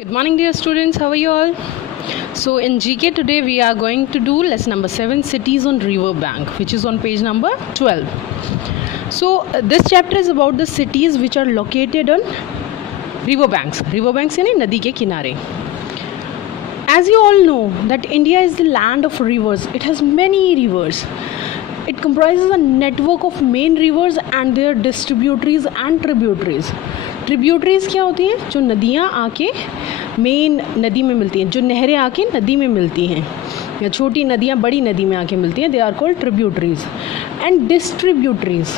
Good morning, dear students. How are you all? So in GK today we are going to do lesson number 7, cities on river bank, which is on page number 12. So this chapter is about the cities which are located on river banks. River banks यानी नदी के किनारे. As you all know that India is the land of rivers. It has many rivers. It comprises a network of main rivers and their distributaries and tributaries. Tributaries क्या होती हैं? जो नदियाँ आके मेन नदी में मिलती हैं, जो नहरें आके नदी में मिलती हैं, या छोटी नदियाँ बड़ी नदी में आके मिलती हैं, they are called tributaries. And distributaries,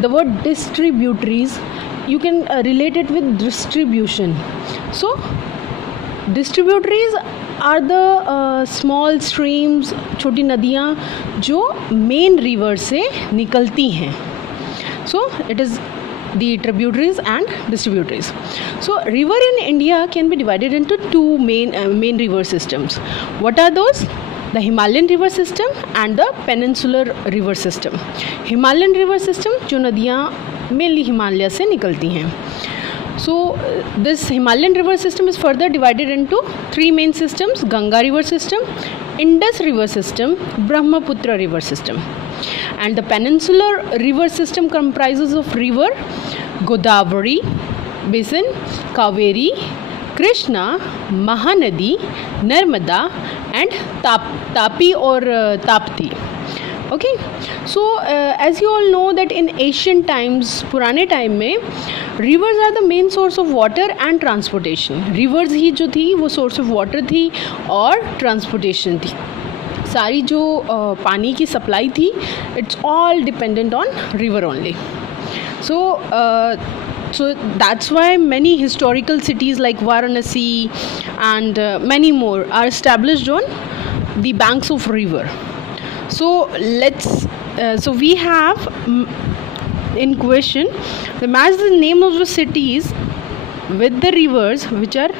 the word distributaries you can relate it with distribution. So distributaries are the small streams, छोटी नदियाँ जो मेन रिवर से निकलती हैं. So it is the tributaries and distributaries. So river in India can be divided into two main river systems. What are those? The Himalayan river system and the peninsular river system. Himalayan river system जो नदियाँ mainly Himalaya से निकलती हैं. So this Himalayan river system is further divided into three main systems: Ganga river system, Indus river system, Brahmaputra river system. And the peninsular river system comprises of river Godavari basin, Kaveri, Krishna, Mahanadi, Narmada and Tapi or Tapti. Okay, so as you all know that in ancient times, पुराने time में rivers are the main source of water and transportation. Rivers ही जो थी वो source of water थी और transportation थी. सारी जो पानी की सप्लाई थी, it's all dependent on river only. So that's why many historical cities like Varanasi and many more are established on the banks of river. So so we have in question the match the name of the cities with the rivers which are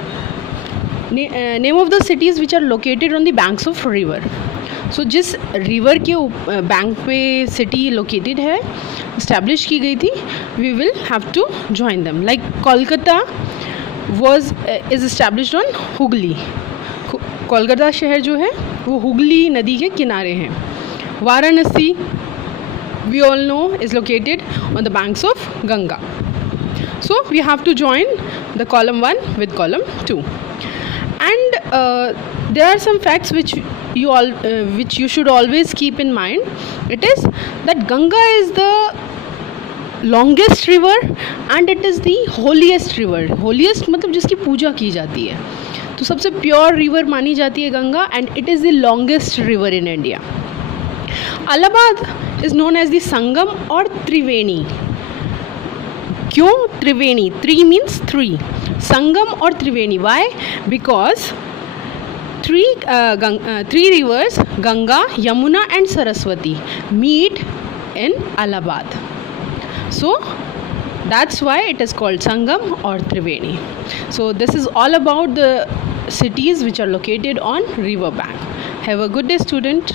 name of the cities which are located on the banks of river. So जिस river के bank पे city located है, establish की गई थी, we will have to join them. Like Kolkata is established on Hooghly. Kolkata शहर जो है वो हुगली नदी के किनारे हैं. Varanasi we all know is located on the banks of Ganga. So we have to join the column 1 with column 2. And there are some facts which you should always keep in mind. It is that Ganga is the longest river and it is the holiest river. Holiest मतलब जिसकी पूजा की जाती है, तो सबसे pure river मानी जाती है Ganga, and it is the longest river in India. Allahabad is known as the Sangam or Triveni. क्यों त्रिवेणी? 3 means 3. Sangam or Triveni. Why? Because three rivers, Ganga, Yamuna and Saraswati, meet in Allahabad. So that's why it is called Sangam or Triveni. So this is all about the cities which are located on river bank. Have a good day, student.